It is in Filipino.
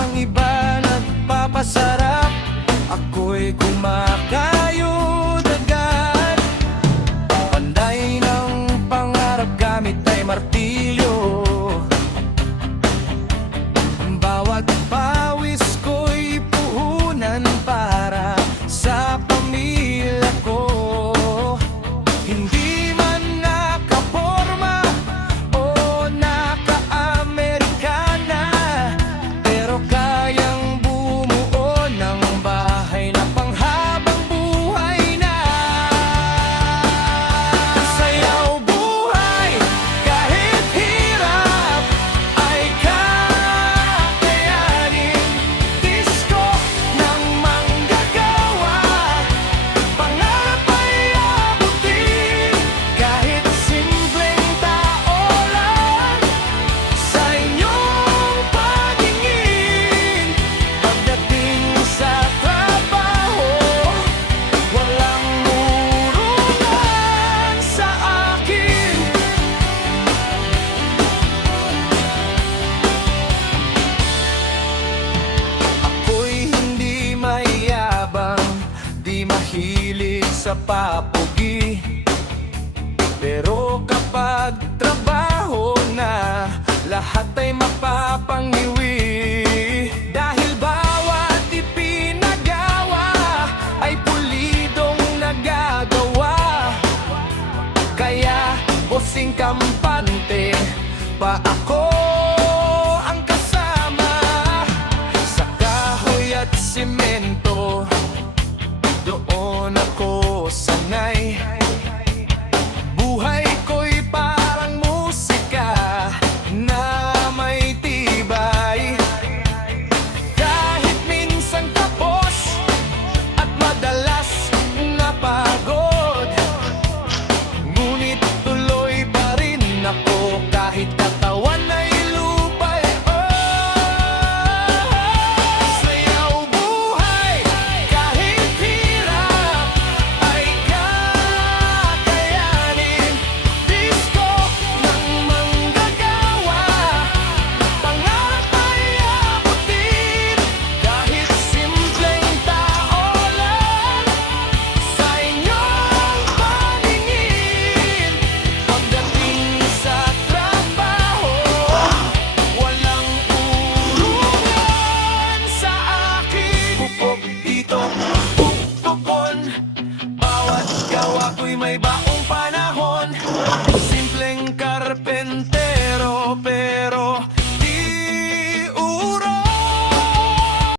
ang iba nagpapasarap, ako'y kumakayod agad. Panday ng pangarap gamit ay martilyo. Bawat pawis ko'y puhunan para sa pamilya ko. Hindi man nakaporma o naka-Amerikana, pero kayang bumuo ng bahay na panghabang buhay na. Sayaw buhay kahit hirap ay kakayanin. Disko ng manggagawa, pangarap ay abutin. Kahit simpleng tao lang sa inyong pagingin. Pagdating sa trabaho, walang urungan sa akin. Ako'y hindi mayabang, di mahilig sa papugi, pero kapag trabaho na, lahat ay mapapangiwi. Dahil bawat ipinagawa ay pulidong nagagawa. Kaya bossing kampante pa ako ang kasama. Sa kahoy at simento, doon ako sanay. Buhay ko'y parang musika na may tibay. Kahit minsan tapos at madalas napagod, ngunit tuloy pa rin ako kahit katawan ay lupay. Sayaw buhay kahit hirap ay kakayanin. Disko ng manggagawa, pangarap ay abutin. Kahit simpleng tao lang sa inyong paningin. Pagdating sa trabaho, walang urungan sa akin. Pupok dito, pupokon, bawat gawa ko'y may baon.